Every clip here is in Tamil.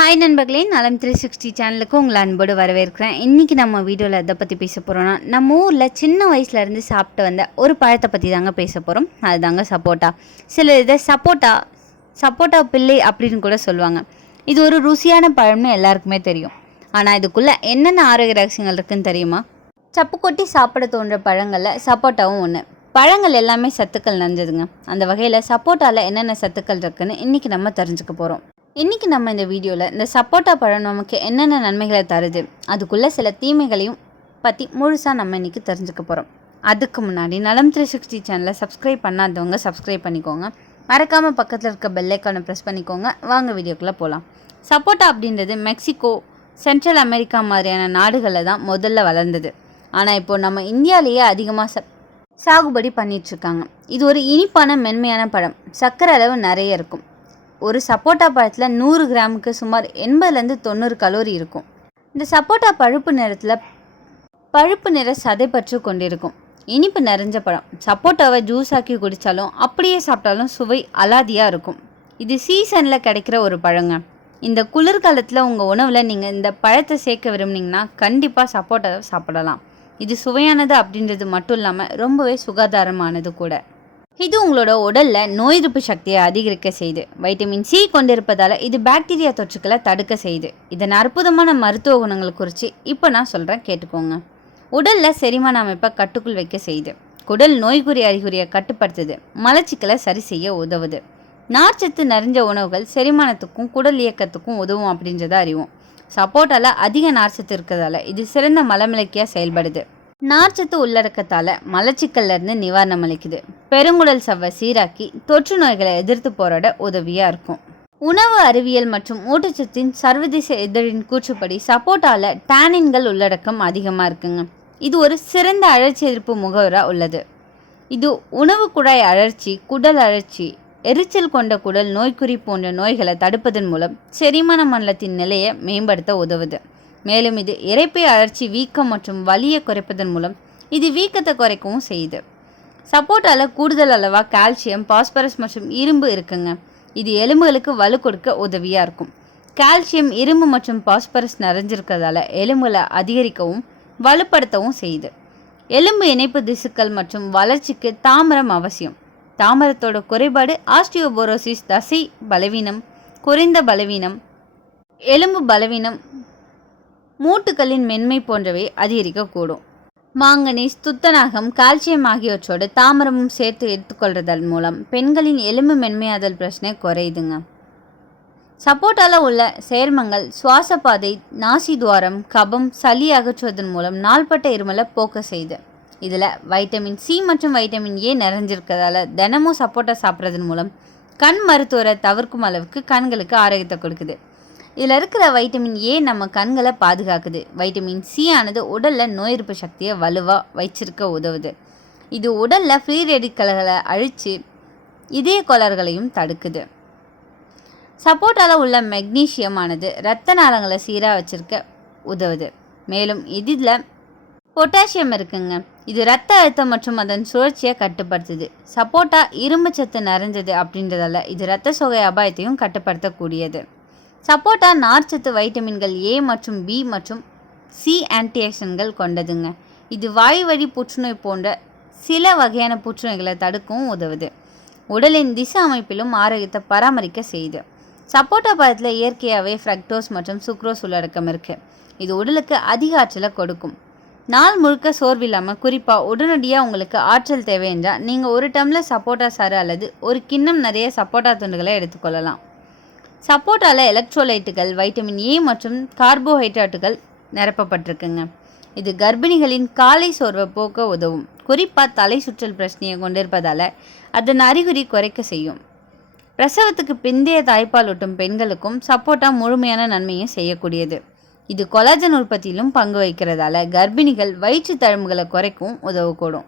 ஹாய் நண்பர்களே, நலம் 360 சேனலுக்கு உங்களை அன்போடு வரவேற்கிறேன். இன்றைக்கி நம்ம வீடியோவில் எதை பற்றி பேச போகிறோன்னா, நம்ம ஊரில் சின்ன வயசுலேருந்து சாப்பிட்டு வந்த ஒரு பழத்தை பற்றி தாங்க பேச போகிறோம். அதுதாங்க சப்போட்டா. சிலர் இதை சப்போட்டா பிள்ளை அப்படின்னு கூட சொல்லுவாங்க. இது ஒரு ருசியான பழம்னு எல்லாருக்குமே தெரியும். ஆனால் இதுக்குள்ளே என்னென்ன ஆரோக்கிய ரகசியங்கள் இருக்குதுன்னு தெரியுமா? சப்பு கொட்டி சாப்பிட தோன்ற பழங்களில் சப்போட்டாவும் ஒன்று. பழங்கள் எல்லாமே சத்துக்கள் நிறைஞ்சதுங்க. அந்த வகையில் சப்போட்டாவில் என்னென்ன சத்துக்கள் இருக்குதுன்னு இன்றைக்கி நம்ம தெரிஞ்சுக்க போகிறோம். இன்றைக்கி நம்ம இந்த வீடியோவில் இந்த சப்போட்டா பழம் நமக்கு என்னென்ன நன்மைகளை தருது, அதுக்குள்ளே சில தீமைகளையும் பற்றி முழுசாக நம்ம இன்றைக்கி தெரிஞ்சுக்க போகிறோம். அதுக்கு முன்னாடி நலம் 360 சேனலை சப்ஸ்கிரைப் பண்ணாதவங்க சப்ஸ்கிரைப் பண்ணிக்கோங்க. மறக்காமல் பக்கத்தில் இருக்க பெல்லைக்கானை ப்ரெஸ் பண்ணிக்கோங்க. வாங்க வீடியோக்குள்ளே போகலாம். சப்போட்டா அப்படின்றது மெக்சிகோ, சென்ட்ரல் அமெரிக்கா மாதிரியான நாடுகளில் தான் முதல்ல வளர்ந்தது. ஆனால் இப்போது நம்ம இந்தியாவிலேயே அதிகமாக சாகுபடி பண்ணிகிட்ருக்காங்க. இது ஒரு இனிப்பான மென்மையான பழம். சர்க்கரை அளவு நிறைய இருக்கும். ஒரு சப்போட்டா பழத்தில் 100 கிராமுக்கு சுமார் 80லேருந்து 90 கலோரி இருக்கும். இந்த சப்போட்டா பழுப்பு நிற சதை பற்று கொண்டிருக்கும். இனிப்பு நிறைஞ்ச பழம். சப்போட்டாவை ஜூஸ் ஆக்கி குடித்தாலும் அப்படியே சாப்பிட்டாலும் சுவை அலாதியாக இருக்கும். இது சீசனில் கிடைக்கிற ஒரு பழங்க. இந்த குளிர்காலத்தில் உங்கள் உணவில் நீங்கள் இந்த பழத்தை சேர்க்க விரும்புனீங்கன்னா கண்டிப்பாக சப்போட்டாவை சாப்பிடலாம். இது சுவையானது அப்படின்றது மட்டும் இல்லாமல் ரொம்பவே சுகாதாரமானது கூட. இது உங்களோட உடலில் நோய் எதிர்ப்பு சக்தியை அதிகரிக்க செய்யுது. வைட்டமின் சி கொண்டிருப்பதால் இது பாக்டீரியா தொற்றுக்களை தடுக்க செய்யுது. இதன் அற்புதமான மருத்துவ குணங்கள் குறித்து இப்போ நான் சொல்கிறேன், கேட்டுக்கோங்க. உடலில் செரிமான அமைப்பை கட்டுக்குள் வைக்க செய்யுது. குடல் நோய்க்குறி அறிகுறியை கட்டுப்படுத்துது. மலச்சிக்கலை சரி செய்ய உதவுது. நார்ச்சத்து நிறைஞ்ச உணவுகள் செரிமானத்துக்கும் குடல் இயக்கத்துக்கும் உதவும் அப்படின்றத அறிவோம். சப்போட்டாவில் அதிக நார்ச்சத்து இருக்கிறதால இது சிறந்த மலமிளக்கியாக செயல்படுது. நார்ச்சத்து உள்ளடக்கத்தால் மலச்சிக்கல்லேருந்து நிவாரணம் அளிக்குது. பெருங்குடல் சவ்வை சீராக்கி தொற்று நோய்களை எதிர்த்து போராட உதவியாக இருக்கும். உணவு அறிவியல் மற்றும் ஊட்டச்சத்தின் சர்வதேச இதழின் கூற்றுப்படி சப்போட்டாவில் டானின்கள் உள்ளடக்கம் அதிகமாக இருக்குங்க. இது ஒரு சிறந்த அழற்சி எதிர்ப்பு முகவராக உள்ளது. இது உணவு குழாய் அழற்சி, குடல் அழற்சி, எரிச்சல் கொண்ட குடல் நோய்க்குறி போன்ற நோய்களை தடுப்பதன் மூலம் செரிமான மண்டலத்தின் நிலையை மேம்படுத்த உதவுது. மேலும் இது இரைப்பை அழற்சி, வீக்கம் மற்றும் வலியை குறைப்பதன் மூலம் இது வீக்கத்தை குறைக்கவும் செய்யுது. சப்போட்டாவில் கூடுதல் அளவாக கால்சியம், பாஸ்பரஸ் மற்றும் இரும்பு இருக்குங்க. இது எலும்புகளுக்கு வலு கொடுக்க உதவியாக இருக்கும். கால்சியம், இரும்பு மற்றும் பாஸ்பரஸ் நிறைஞ்சிருக்கிறதால எலும்புகளை அதிகரிக்கவும் வலுப்படுத்தவும் செய்யுது. எலும்பு இணைப்பு திசுக்கள் மற்றும் வளர்ச்சிக்கு தாமிரம் அவசியம். தாமிரத்தோட குறைபாடு ஆஸ்டியோபோரோசிஸ், தசை பலவீனம், குறைந்த பலவீனம், எலும்பு பலவீனம், மூட்டுகளின் மென்மை போன்றவை அதிகரிக்கக்கூடும். மாங்கனீஸ், துத்தநாகம், கால்சியம் ஆகியவற்றோடு தாமிரமும் சேர்த்து எடுத்துக்கொள்றதன் மூலம் பெண்களின் எலும்பு மென்மையாதல் பிரச்சனை குறையுதுங்க. சப்போட்டாவில் உள்ள சேர்மங்கள் சுவாசப்பாதை, நாசி துவாரம், கபம், சளி அகற்றுவதன் மூலம் நாள்பட்ட இருமலை போக்க செய்யுது. இதில் வைட்டமின் சி மற்றும் வைட்டமின் ஏ நிறைஞ்சிருக்கிறதால தினமும் சப்போட்டா சாப்பிட்றதன் மூலம் கண் மருத்துவரை தவிர்க்கும் அளவுக்கு கண்களுக்கு ஆரோக்கியத்தை கொடுக்குது. இதில் இருக்கிற வைட்டமின் ஏ நம்ம கண்களை பாதுகாக்குது. வைட்டமின் சி ஆனது உடலில் நோய் எதிர்ப்பு சக்தியை வலுவாக வச்சிருக்க உதவுது. இது உடலில் ஃப்ரீ ரேடிக்கல்களை அழித்து இதய கோளாறுகளையும் தடுக்குது. சப்போட்டாவில் உள்ள மெக்னீஷியம் ஆனது இரத்த நாளங்களை சீராக வச்சிருக்க உதவுது. மேலும் இதில் பொட்டாசியம் இருக்குங்க. இது இரத்த அழுத்தம் மற்றும் அதன் சுழற்சியை கட்டுப்படுத்துது. சப்போட்டா இரும்பு சத்து நிறைஞ்சது அப்படின்றதால இது இரத்த சோகை அபாயத்தையும் கட்டுப்படுத்தக்கூடியது. சப்போட்டா நார்ச்சத்து, வைட்டமின்கள் ஏ மற்றும் பி மற்றும் சி ஆன்டிஆக்சிடன்ட்கள் கொண்டதுங்க. இது வாய் வழி புற்றுநோய் போன்ற சில வகையான புற்றுநோய்களை தடுக்கவும் உதவுது. உடலின் திசு அமைப்பிலும் ஆரோக்கியத்தை பராமரிக்க செய்யுது. சப்போட்டா பழத்தில் இயற்கையாகவே ஃப்ரக்டோஸ் மற்றும் சுக்ரோஸ் உள்ளடக்கம் இருக்குது. இது உடலுக்கு அதிக ஆற்றலை கொடுக்கும். நாள் முழுக்க சோர்வில்லாமல் குறிப்பாக உடனடியாக உங்களுக்கு ஆற்றல் தேவை என்றால் நீங்கள் ஒரு டம்ளர் சப்போட்டா சாறு அல்லது ஒரு கிண்ணம் நிறைய சப்போட்டா துண்டுகளை எடுத்துக்கொள்ளலாம். சப்போட்டாவில் எலக்ட்ரோலைட்டுகள், வைட்டமின் ஏ மற்றும் கார்போஹைட்ரேட்டுகள் நிரப்பப்பட்டிருக்குங்க. இது கர்ப்பிணிகளின் காலை சோர்வை போக்க உதவும். குறிப்பாக தலை சுற்றல் பிரச்சனையை கொண்டிருப்பதால் அதன் அறிகுறி குறைக்க செய்யும். பிரசவத்துக்கு பிந்தைய தாய்ப்பால் ஊட்டும் பெண்களுக்கும் சப்போட்டா முழுமையான நன்மையை செய்யக்கூடியது. இது கொலாஜன் உற்பத்தியிலும் பங்கு வகிக்கிறதால கர்ப்பிணிகள் வயிற்று தழும்புகளை குறைக்கவும் உதவக்கூடும்.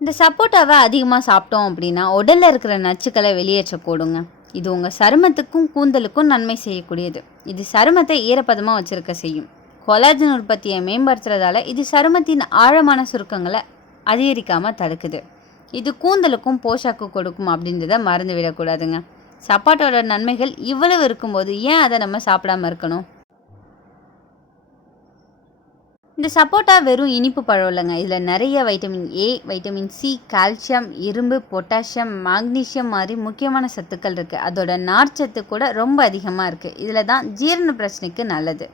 இந்த சப்போட்டாவை அதிகமாக சாப்பிட்டோம் அப்படின்னா உடலில் இருக்கிற நச்சுக்களை வெளியேற்றக்கூடுங்க. இது உங்கள் சருமத்துக்கும் கூந்தலுக்கும் நன்மை செய்யக்கூடியது. இது சருமத்தை ஈரப்பதமாக வச்சுருக்க செய்யும். கொலாஜன் உற்பத்தியை மேம்படுத்துறதால இது சருமத்தின் ஆழமான சுருக்கங்களை அதிகரிக்காமல் தடுக்குது. இது கூந்தலுக்கும் போஷாக்கு கொடுக்கும் அப்படின்றத மறந்து விடக்கூடாதுங்க. சப்போட்டாவோட நன்மைகள் இவ்வளவு இருக்கும்போது ஏன் அதை நம்ம சாப்பிடாம இருக்கணும்? இந்த சப்போட்டா வெறும் இனிப்பு பழம் இல்லைங்க. இதில் நிறைய vitamin A, vitamin C, calcium, இரும்பு, பொட்டாசியம், மாக்னீசியம் மாதிரி முக்கியமான சத்துக்கள் இருக்குது. அதோட நார்ச்சத்து கூட ரொம்ப அதிகமாக இருக்குது. இதில் தான் ஜீரண பிரச்சனைக்கு நல்லது.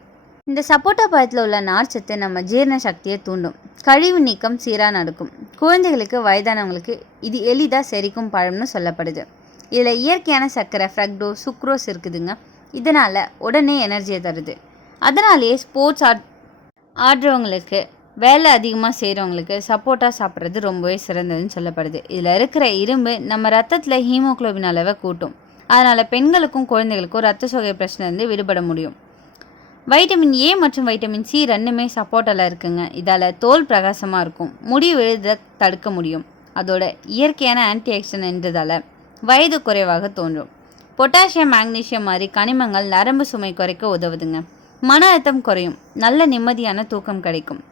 இந்த சப்போட்டா பழத்தில் உள்ள நார்ச்சத்து நம்ம ஜீரண சக்தியை தூண்டும், கழிவு நீக்கம் சீராக நடக்கும். குழந்தைகளுக்கு, வயதானவங்களுக்கு இது எளிதாக செரிக்கும் பழம்னு சொல்லப்படுது. இதில் இயற்கையான சர்க்கரை, ஃப்ரக்டோஸ், சுக்ரோஸ் இருக்குதுங்க. இதனால் உடனே எனர்ஜியை தருது. அதனாலேயே ஸ்போர்ட்ஸ் ஆடுறவங்களுக்கு, வேலை அதிகமாக செய்கிறவங்களுக்கு சப்போட்டா சாப்பிட்றது ரொம்பவே சிறந்ததுன்னு சொல்லப்படுது. இதில் இருக்கிற இரும்பு நம்ம ரத்தத்தில் ஹீமோக்ளோபின் அளவை கூட்டும். அதனால் பெண்களுக்கும் குழந்தைகளுக்கும் ரத்த சோகை பிரச்சனைலேருந்து விடுபட முடியும். வைட்டமின் ஏ மற்றும் வைட்டமின் சி ரெண்டுமே சப்போட்டாவில் இருக்குங்க. இதால் தோல் பிரகாசமாக இருக்கும், முடி விழுத தடுக்க முடியும். அதோட இயற்கையான ஆன்டி ஆக்சிடென்ட் என்றதால் வயது குறைவாக தோன்றும். பொட்டாசியம், மாக்னீசியம் மாதிரி கனிமங்கள் நரம்பு சுமை குறைக்க உதவுதுங்க. மன அழுத்தம் குறையும், நல்ல நிம்மதியான தூக்கம் கிடைக்கும்.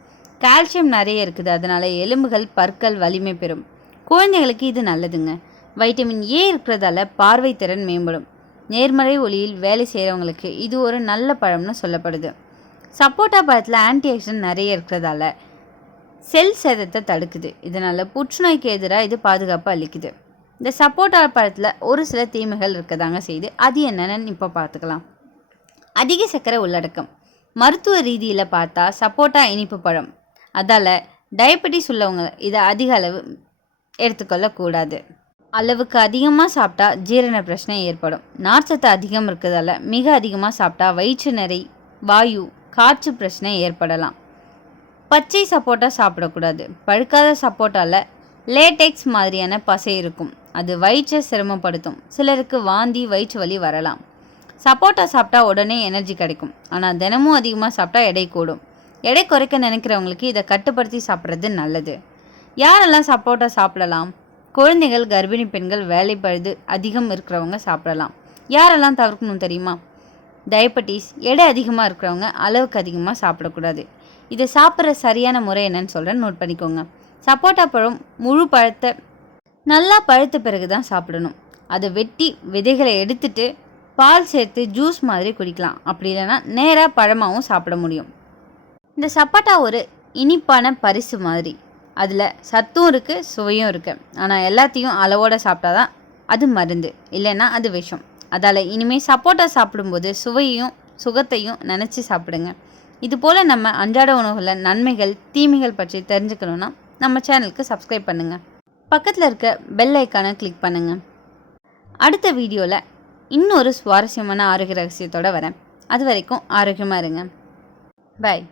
கால்சியம் நிறைய இருக்குது, அதனால் எலும்புகள், பற்கள் வலிமை பெறும். குழந்தைகளுக்கு இது நல்லதுங்க. வைட்டமின் ஏ இருக்கிறதால பார்வை திறன் மேம்படும். நேர்மறை ஒளியில் வேலை செய்கிறவங்களுக்கு இது ஒரு நல்ல பழம்னு சொல்லப்படுது. சப்போட்டா பழத்தில் ஆன்டி ஆக்சிடென்ட் நிறைய இருக்கிறதால செல் சேதத்தை தடுக்குது. இதனால் புற்றுநோய்க்கு எதிராக இது பாதுகாப்பு அளிக்குது. இந்த சப்போட்டா பழத்தில் ஒரு சில தீமைகள் இருக்கதாங்க செய்யுது. அது என்னென்னு இப்போ பார்த்துக்கலாம். அதிக சர்க்கரை உள்ளடக்கம். மருத்துவ ரீதியில் பார்த்தா சப்போட்டா இனிப்பு பழம், அதால் டயபெட்டிஸ் உள்ளவங்க இதை அதிக அளவு எடுத்துக்கொள்ளக்கூடாது. அளவுக்கு அதிகமாக சாப்பிட்டா ஜீரண பிரச்சனை ஏற்படும். நார்ச்சத்து அதிகம் இருக்கிறதால மிக அதிகமாக சாப்பிட்டா வயிற்று நிறை, வாயு, காற்று பிரச்சனை ஏற்படலாம். பச்சை சப்போட்டா சாப்பிடக்கூடாது. பழுக்காத சப்போட்டாவில் லேடெக்ஸ் மாதிரியான பசை இருக்கும், அது வயிற்றை சிரமப்படுத்தும். சிலருக்கு வாந்தி, வயிற்று வலி வரலாம். சப்போட்டா சாப்பிட்டா உடனே எனர்ஜி கிடைக்கும், ஆனால் தினமும் அதிகமாக சாப்பிட்டா எடை கூடும். எடை குறைக்க நினைக்கிறவங்களுக்கு இதை கட்டுப்படுத்தி சாப்பிட்றது நல்லது. யாரெல்லாம் சப்போட்டா சாப்பிடலாம்? குழந்தைகள், கர்ப்பிணி பெண்கள், வேலைப்பழுது அதிகம் இருக்கிறவங்க சாப்பிடலாம். யாரெல்லாம் தவிர்க்கணும் தெரியுமா? டயபெட்டிஸ், எடை அதிகமாக இருக்கிறவங்க அளவுக்கு அதிகமாக சாப்பிடக்கூடாது. இதை சாப்பிட்ற சரியான முறை என்னன்னு சொல்கிறேன், நோட் பண்ணிக்கோங்க. சப்போட்டா பழம் முழு பழத்தை நல்லா பழுத்த பிறகு தான் சாப்பிடணும். அதை வெட்டி விதைகளை எடுத்துட்டு பால் சேர்த்து ஜூஸ் மாதிரி குடிக்கலாம். அப்படி இல்லைன்னா நேராக பழமாகவும் சாப்பிட முடியும். இந்த சப்போட்டா ஒரு இனிப்பான பரிசு மாதிரி. அதில் சத்தும் இருக்குது, சுவையும் இருக்குது. ஆனால் எல்லாத்தையும் அளவோடு சாப்பிட்டா தான் அது மருந்து, இல்லைன்னா அது விஷம். அதால் இனிமேல் சப்போட்டா சாப்பிடும்போது சுவையும் சுகத்தையும் நினச்சி சாப்பிடுங்க. இதுபோல் நம்ம அன்றாட உணவுகளில் நன்மைகள், தீமைகள் பற்றி தெரிஞ்சுக்கணுன்னா நம்ம சேனலுக்கு சப்ஸ்கிரைப் பண்ணுங்கள். பக்கத்தில் இருக்க பெல் ஐக்கானை கிளிக் பண்ணுங்கள். அடுத்த வீடியோவில் இன்னொரு சுவாரஸ்யமான ஆரோக்கிய ரகசியத்தோடு வரேன். அது வரைக்கும் ஆரோக்கியமாக இருங்க. பாய்.